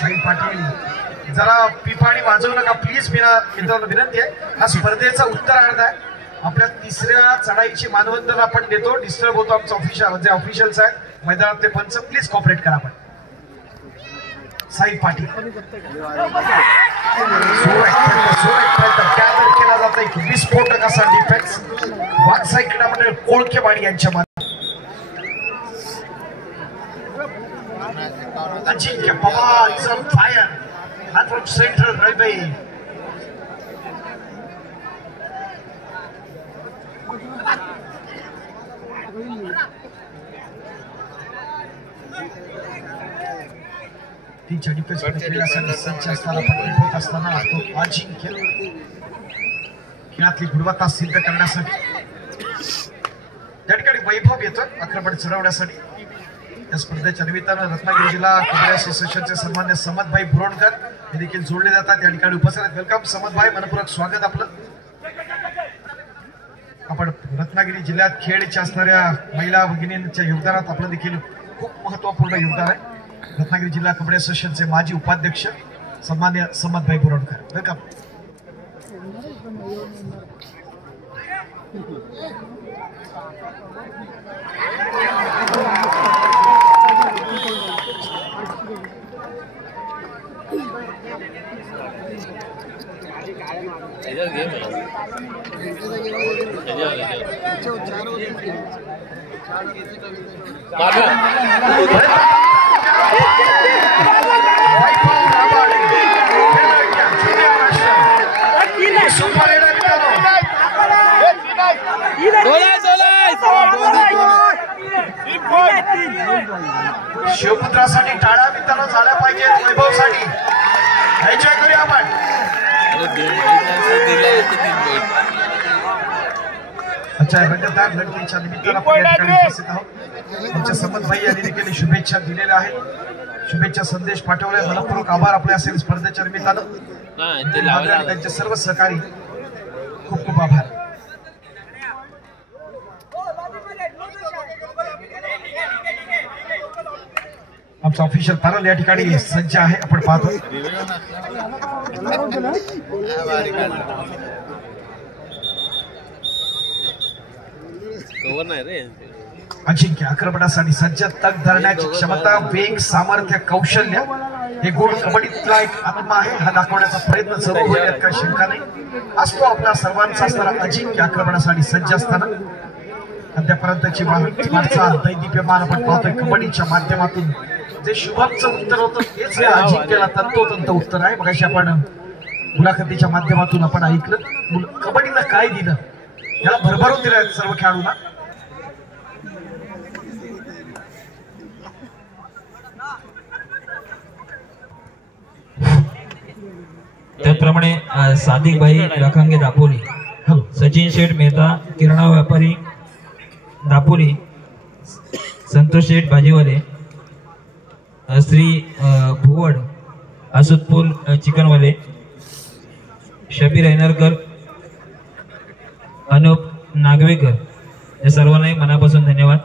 साई पाटील जरा पिपाणी वाजवू नका प्लीज. मित्रांनो विनंती आहे. हा स्पर्धेचा उत्तरार्ध आहे. आपल्या 3ऱ्या चढाईची मानवंदन आपण देतो. डिस्टर्ब होतो आमचं ऑफिशियल जे ऑफिशियल्स आहेत मैदानात ते पंच, प्लीज कॉपरेट करा. आपण साई पाटील गॅदर केला जात एक विस्फोटक असा डिफेन्स. वन साइड क्रीडामंडळ कोळकेवाडी यांच्या मध्ये. अजिंक्य पवार इज ऑन फायर. हा फ्रॉम सेंट्रल रेल्वे. तीनच्या डिफेन्स खेळण्यासाठी सज्ज असताना पण होत असताना तो अजिंक्य खेळातली गुणवत्ता सिद्ध करण्यासाठी त्या ठिकाणी वैभव येतोय आक्रमण चढवण्यासाठी. या स्पर्धेच्या निमित्तानं रत्नागिरी जिल्हा क्रिकेट असोसिएशनचे सन्मान्य समदभाई बुरोणकर हे देखील जोडले जातात. या ठिकाणी उपस्थित आहेत. वेलकम समदभाई, मनपूर्वक स्वागत आपलं. आपण रत्नागिरी जिल्ह्यात खेळच्या असणाऱ्या महिला भगिनींच्या योगदानात आपलं देखील खूप महत्वपूर्ण योगदान आहे. रत्नागिरी जिल्हा कबड्डी असोसिएशनचे माजी उपाध्यक्ष सन्मान्य समदभाई बुरोणकर, वेलकम. शिवपुत्रासाठी टाळ्या मित्रांनो झाल्या पाहिजे. वैभवसाठी एन्जॉय करूया आपण. अच्छा रंगतदार लढतीच्या निमित्तानं उपस्थित आहोत. आमच्या समदभाई यांनी देखील शुभेच्छा दिलेल्या आहेत. शुभेच्छा संदेश पाठवलाय. मनपूर्वक आभार आपले असेल. स्पर्धेच्या निमित्तानं त्यांचे सर्व सहकारी खूप खूप आभार. आमचा ऑफिशियल पॅनल या ठिकाणी सज्ज आहे. आपण पाहतो अजिंक्य आक्रमणासाठी सज्ज. तग धरण्याची क्षमता, वेग, सामर्थ्य, कौशल्य हे गुण कबड्डीतला एक आत्मा आहे. हा दाखवण्याचा प्रयत्न जरूर होईल, यात काही शंका नाही. असतो आपला सर्वांचा असणारा अजिंक्य आक्रमणासाठी सज्ज असताना अद्यापर्यंतची वाटचाल दैदिप्यमान आपण पाहतोय. कबड्डीच्या माध्यमातून जे शुभमचं उत्तर होतं हेच या अजिंक्यला तंतोतंत उत्तर आहे. मगाशी आपण मुलाखतीच्या माध्यमातून आपण ऐकलं कबड्डीला काय दिलं, याला भरभरून दिलं सर्व खेळाडूंना. त्याचप्रमाणे सादिक भाई रखांगे दापोली, सचिन शेठ मेहता किराणा व्यापारी दापोली, संतोष शेठ भाजीवाले, श्री भुवड असुदपूल चिकनवाले, शबीर ऐनरकर, अनुप नागवेकर, या सर्वांनाही मनापासून धन्यवाद.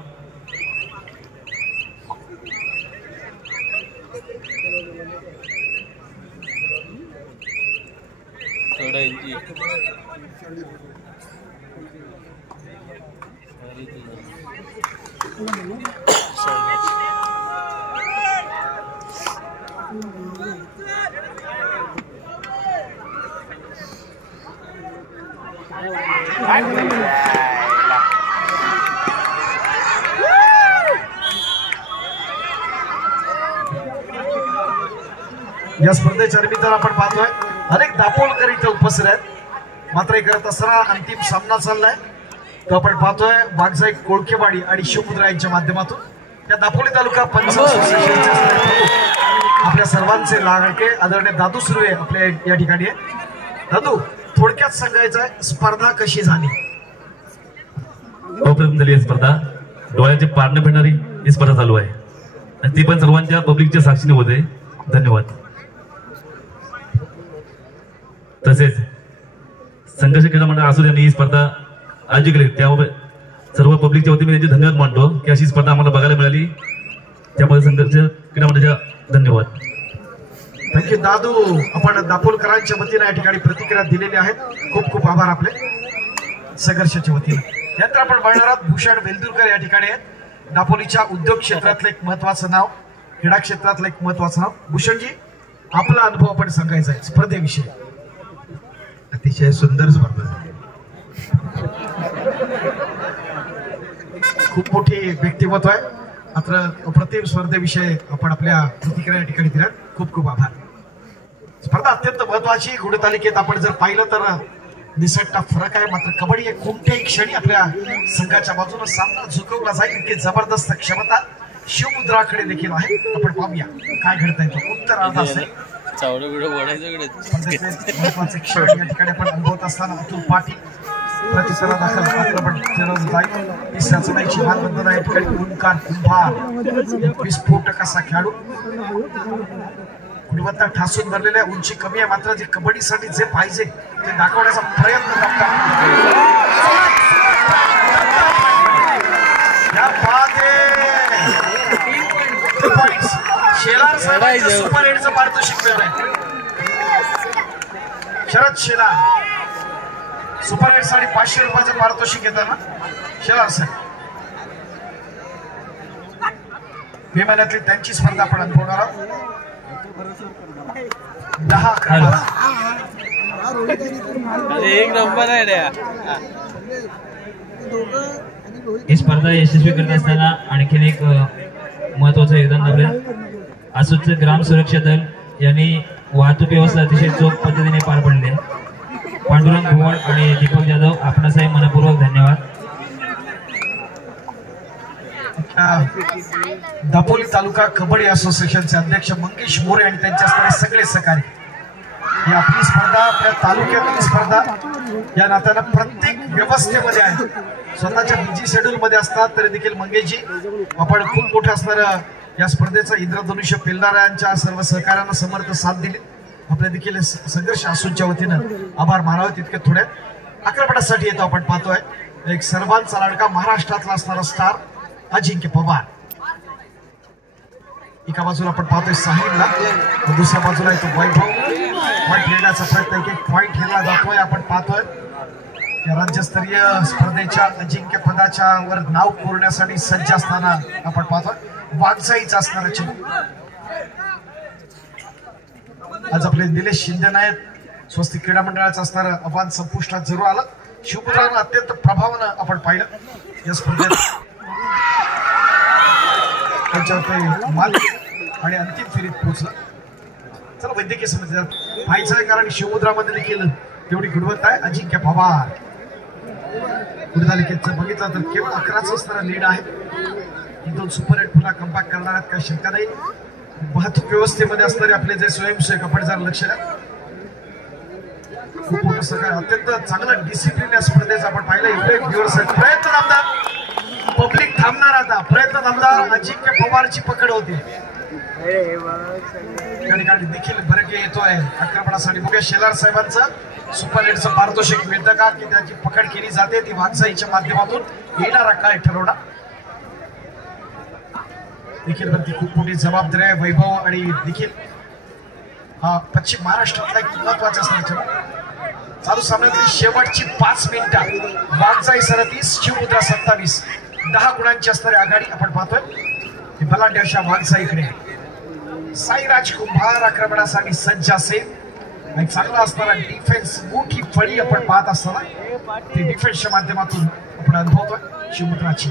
या स्पर्धेच्या निमित्तानं आपण पाहतोय अनेक दापोलकर इथे उपस्थित आहेत. मात्र करत असताना अंतिम सामना चाललाय तो आपण पाहतोय बागजाई कोळकेवाडी आणि शिवमुद्रा यांच्या माध्यमातून. या दापोली तालुका पंचायत असोसिएशनचे आपल्या सर्वांचे लाडके आदरणीय दादू सुर्वे आपल्या या ठिकाणी आहे. दादू, थोडक्यात सांगायचं आहे स्पर्धा कशी झाली? अप्रतिम झाली स्पर्धा. डोळ्याचे पारणं फिरणारी ही स्पर्धा चालू आहे आणि ती पण सर्वांच्या पब्लिकच्या साक्षीने होते. धन्यवाद. तसेच संघर्ष क्रीडा मंडळ असू त्यांनी ही स्पर्धा आयोजित केली, त्यामुळे सर्व पब्लिकच्या वतीने त्यांचे धन्यवाद मानतो की अशी स्पर्धा आम्हाला बघायला मिळाली. त्यामुळे संघर्ष क्रीडा मंडळाचा धन्यवाद. थँक्यू दादू. आपण दापोलकरांच्या वतीने या ठिकाणी प्रतिक्रिया दिलेली आहेत. खूप खूप आभार आपले संघर्षाच्या वतीने. यानंतर आपण बघणार आहोत भूषण वेलदुरकर या ठिकाणी आहेत. दापोलीच्या उद्योग क्षेत्रातलं एक महत्वाचं नाव, क्रीडा क्षेत्रातलं एक महत्वाचं नाव. भूषणजी, आपला अनुभव आपण सांगायचा आहे स्पर्धेविषयी. अतिशय सुंदर स्पर्धा झाली. खूप मोठी व्यक्तिमत्व आहे. मात्र अप्रतिम स्पर्धेविषयी आपण आपल्या प्रतिक्रिया या ठिकाणी दिल्या. खूप खूप आभार. स्पर्धा अत्यंत महत्वाची. गुणतालिकेत आपण जर पाहिलं तर निसटता फरक आहे. मात्र कबड्डी एक कोणत्याही क्षणी आपल्या संघाच्या बाजूने सामना झुकवला जाईल इतकी जबरदस्त क्षमता शिवमुद्राकडे देखील आहे. आपण पाहूया काय घडतंय. तो उत्तर अर्धा असेल. महत्वाचे क्षण या ठिकाणी आपण अनुभवत असताना अतुल पाटील प्रतिसादादाखल आक्रमण फिरवलं जाईल. तिसऱ्याच मॅचची हातबंधन या ठिकाणी ओंकार कुंभार विस्फोटक असा खेळाडू गुणवत्ता ठासून भरलेल्या. उंची कमी आहे मात्र जे कबड्डीसाठी जे पाहिजे ते दाखवण्याचा प्रयत्न करतात. शेलार साहेबांचं सुपर एडचं पारितोषिक मिळालंय. शरद शेलार सुपर एड साठी 500 रुपयाचं पारितोषिक येताना शेलार साहेब. मे महिन्यातली त्यांची स्पर्धा आपण अनुभवणार आहोत. 10-11 एक नंबर आहे. ही स्पर्धा यशस्वी करत असताना आणखीन एक महत्वाचं योगदान लाभले. आसूदचे ग्राम सुरक्षा दल यांनी वाहतूक व्यवस्था अतिशय चोख पद्धतीने पार पडली. पांडुरंग भुवड आणि दीपक जाधव आपणासही मनपूर्वक धन्यवाद. दापोली तालुका कबड्डी असोसिएशनचे अध्यक्ष मंगेश मोरे आणि त्यांच्या सगळे सहकारी. ही आपली स्पर्धा आपल्या तालुक्यातील स्पर्धा या नात्यानं प्रत्येक व्यवस्थेमध्ये आहे. स्वतःच्या बिझी शेड्यूल मध्ये असतात तरी देखील मंगेशजी आपण खूप मोठं असणारं या स्पर्धेचा इंद्रधनुष्य पेलणाऱ्यांच्या सर्व सहकार्यांना समर्थ साथ दिली. आपल्या देखील संघर्ष आसूदच्या वतीनं आभार मानावे तितके थोडे. आक्रमणासाठी येतो आपण पाहतोय एक सर्वांचा लाडका महाराष्ट्रातला असणारा स्टार अजिंक्य पवार. एका बाजूला आपण पाहतोय साहिलला, दुसऱ्या बाजूला येतो वैभव. पॉईंट घेण्याचा प्रयत्न एक पॉईंट घेतला जातोय. आपण पाहतोय या राज्यस्तरीय स्पर्धेच्या अजिंक्य पदाच्या वर नाव कोरण्यासाठी सज्ज असताना आपण पाहतोय वागजाईचा असणारा चिन्ह. आज आपले निलेश शिंदे नायक स्वस्तिक क्रीडा मंडळाचा असणारा आव्हान संपुष्टात जरूर आलं. शिवपुत्रानं अत्यंत प्रभावानं आपण पाहिलं या स्पर्धेत. त्यांच्यावर माल आणि अंतिम फेरीत पोहोचलं. चला वैद्यकीय समिती पाहायचं आहे कारण शिवमुद्रामध्ये देखील तेवढी गुणवत्ता आहे. अजिंक्य पवार गुणतालिकेचं बघितलं तर केवळ 11च असणारा लीड आहे. दोन सुपर एट पुन्हा कमबॅक करणार काही शंका नाही. वाहतूक व्यवस्थेमध्ये असणारे आपले जे स्वयंसेवक आपण जर लक्ष द्या खूप मोठं सहकार्य, अत्यंत चांगलं डिसिप्लिन या स्पर्धेचं आपण पाहिलं. इकडे व्ह्युअर्स आहेत. प्रयत्न थांबणार, पब्लिक थांबणार आता. प्रयत्न थांबणार. अजिंक्य पवारची पकड होते त्या ठिकाणी देखील भरके येतोय आक्रमणासाठी. बघूया शेलार साहेबांचं सुपर हिटचं पारितोषिक मिळतं का, की त्याची पकड केली जाते ती वाघजाईच्या माध्यमातून. येणारा काय ठरवणार देखील वरती खूप मोठी जबाबदारी आहे. वैभव आणि देखील पश्चिम महाराष्ट्रातला एक महत्वाचा असणार चालू सामन्यातली शेवटची 5 मिनिटं. वाघजाई 37, शिवमुद्रा 27, 10 गुणांची असणारी आघाडी आपण पाहतोय. बलाढ्य अशा वाघजाईकडे साईराज कुंभार आक्रमणासाठी सज्ज असेल. एक चांगला असणारा डिफेन्स, मोठी फळी आपण पाहत असताना ती डिफेन्सच्या माध्यमातून आपण अनुभवतोय. शिवमुद्राची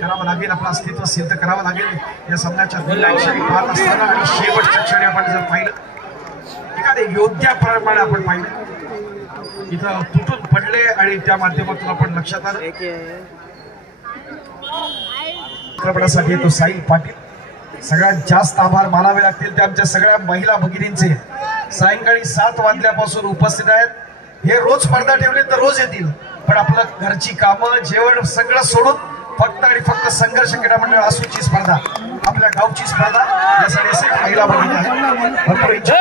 करावं लागेल, आपलं अस्तित्व सिद्ध करावं लागेल या सामन्याच्या क्षणी पाहत असताना. आणि शेवटच्या क्षणी आपण जर पाहिलं एखाद्या योद्ध्याप्रमाणे आपण पाहिलं इथं तुटून पडले आणि त्या माध्यमातून आपण लक्षात आलं आक्रमणासाठी येतो साहिल पाटील. सगळ्यात जास्त आभार मानावे लागतील ते आमच्या सगळ्या महिला भगिनींचे. सायंकाळी 7 वाजल्यापासून उपस्थित आहेत. हे रोज स्पर्धा ठेवली तर रोज येतील, पण आपलं घरची कामं, जेवण सगळं सोडून फक्त आणि फक्त संघर्ष क्रीडा मंडळ आसूची स्पर्धा, आपल्या गावची स्पर्धा यासाठी महिला भगिनी आहेत. भरपूर इच्छा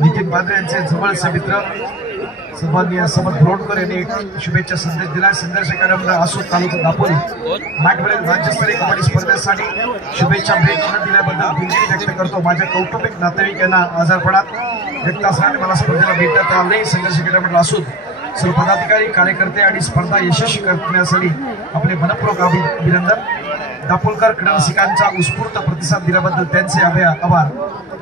नितीन बांद्रे यांचे जवळचे मित्र सन्माननीय समद ब्रोडकर यांनी शुभेच्छा संदेश दिला. संघर्ष कार्यक्रम आसूद तालुका दापोली मॅटवरील राज्यस्तरीय कबड्डी स्पर्धेसाठी शुभेच्छा भेट न दिल्याबद्दल दिलगिरी व्यक्त करतो. माझ्या कौटुंबिक नातेवाईक यांना आजारपणात व्यक्त असल्याने मला स्पर्धेला भेटण्यात आलं नाही. संघर्ष क्रीडा आसूद सर्व पदाधिकारी, कार्यकर्ते आणि स्पर्धा यशस्वी करण्यासाठी आपले मनपूर्वक अभिनंदन. दापोलकर क्रीडारसिकांचा उत्स्फूर्त प्रतिसाद दिल्याबद्दल त्यांचे आभार.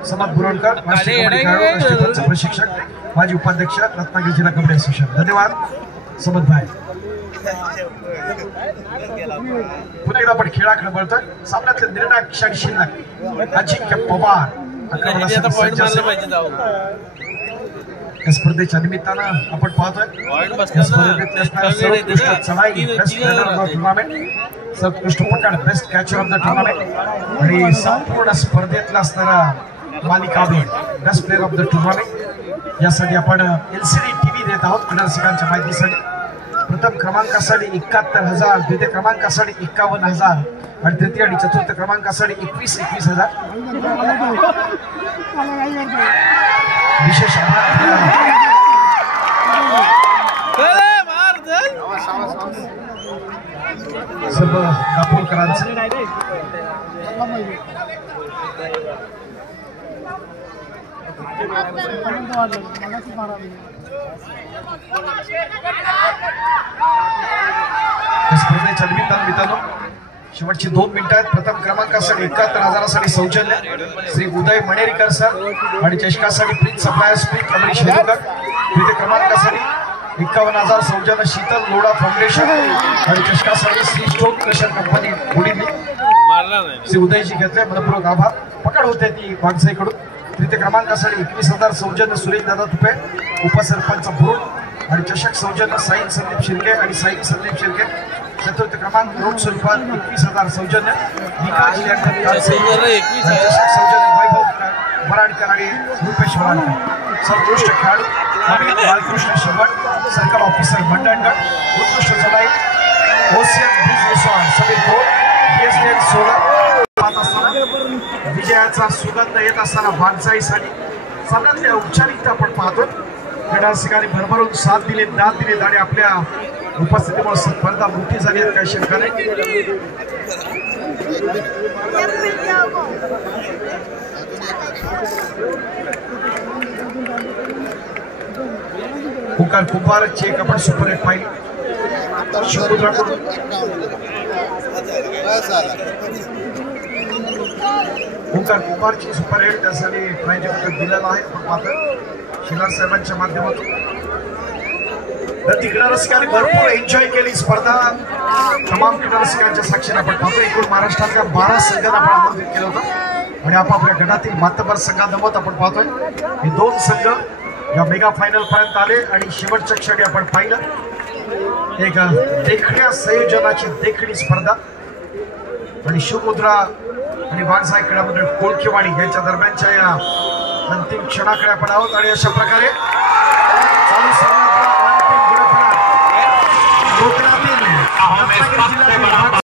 समद बुरोणकर राष्ट्रीय कबड्डी खेळाडू, राष्ट्रीय प्रशिक्षक, माजी उपाध्यक्ष, रत्नागिरी जिल्हा कबड्डी असोसिएशन. धन्यवाद समद भाई. पुन्हा आपण खेळाकडे वळतोय. सामन्यातले निर्णायक क्षण शिल्लक. अजिंक्य पवार आक्रमणासाठी सज्ज असेल. या स्पर्धेच्या निमित्तानं आपण पाहतोय या स्पर्धेतले असणाऱ्या सर्वोत्कृष्ट चढाई, best trainer of the tournament, सर्वोत्कृष्ट पकड, best catcher of the tournament आणि संपूर्ण स्पर्धेतला असणारा मालिकावीर, best player of the tournament यासाठी आपण LCD TV देत आहोत क्रीडारसिकांच्या माहितीसाठी. प्रथम क्रमांकासाठी 71,000, द्वितीय क्रमांकासाठी 51,000 आणि तृतीय आणि चतुर्थ क्रमांकासाठी 21,000. विशेष सर्व दापोलकरांचं. स्पर्धेच्या निमित्तानं शेवटची 2 मिनिटं आहेत. प्रथम क्रमांकासाठी 71,000साठी सौजन्य श्री उदय मणेरीकर सर आणि चषकासाठी प्रीत सप्लायर्स, प्रीत अमरीश हेदुकर. द्वितीय क्रमांकासाठी 51,000 सौजन्य शीतल लोढा फाउंडेशन आणि चषकासाठी श्री स्टोन क्रशर कंपनी पुढील श्री उदयजी घेतले. मनपूर्वक आभार. पकड होते ती वाघजाईकडून. तृतीय क्रमांकासाठी 21,000 सौजन्य सुरेश दादा तुपे, उपसरपंच बुरुड आणि चषक सौजन्य साईन संदीप शिर्के आणि साईन संदीप शिर्के. चतुर्थ क्रमांक रोख स्वरूपात 21,000 सौजन्य निकाजी चषक सौजन्य वैभव वराडकर आणि रुपेश वराडकर. सर्वोत्कृष्ट खेळाडू बालकृष्ण शिवण, सर्कल ऑफिसर मंडणगड. उत्कृष्ट चढाई ocean bridge Sameer Bhor, BSN 16. विजयाचा सुगंध येत असताना वाघजाईसाठी सामन्यातल्या औपचारिकता आपण पाहतो. क्रीडारसिकांनी भरभरून साथ दिले, दाद दिले आणि आपल्या उपस्थितीमुळे स्पर्धा मोठी झाली आहे, काही शंका नाही. ओंकार कुंभारची एक आपण सुपर हिट पाहिली. शिवमुद्राकडून ओंकार कुमारची सुपर हिट त्यासाठी प्रायोजक दिलेला आहे आपण पाहतो शिलार साहेबांच्या माध्यमातून. तर क्रीडा रसिकांनी भरपूर एन्जॉय केली स्पर्धा. तमाम क्रीडा रसिकांच्या साक्षीने आपण पाहतो एकूण महाराष्ट्रातल्या 12 संघांना आपण आमंत्रित केलं होतं आणि आपापल्या गटातील मातबर संघांसोबत आपण पाहतोय हे 2 संघ या मेगा फायनल पर्यंत आले आणि शेवटच्या क्षणी आपण पाहिलं एक देखण्या संयोजनाची देखणी स्पर्धा आणि शिवमुद्रा आणि वाघसाई क्रीडा मंडळ कोळखेवाडी यांच्या दरम्यानच्या या अंतिम क्षणाकडे आपण आहोत आणि अशा प्रकारे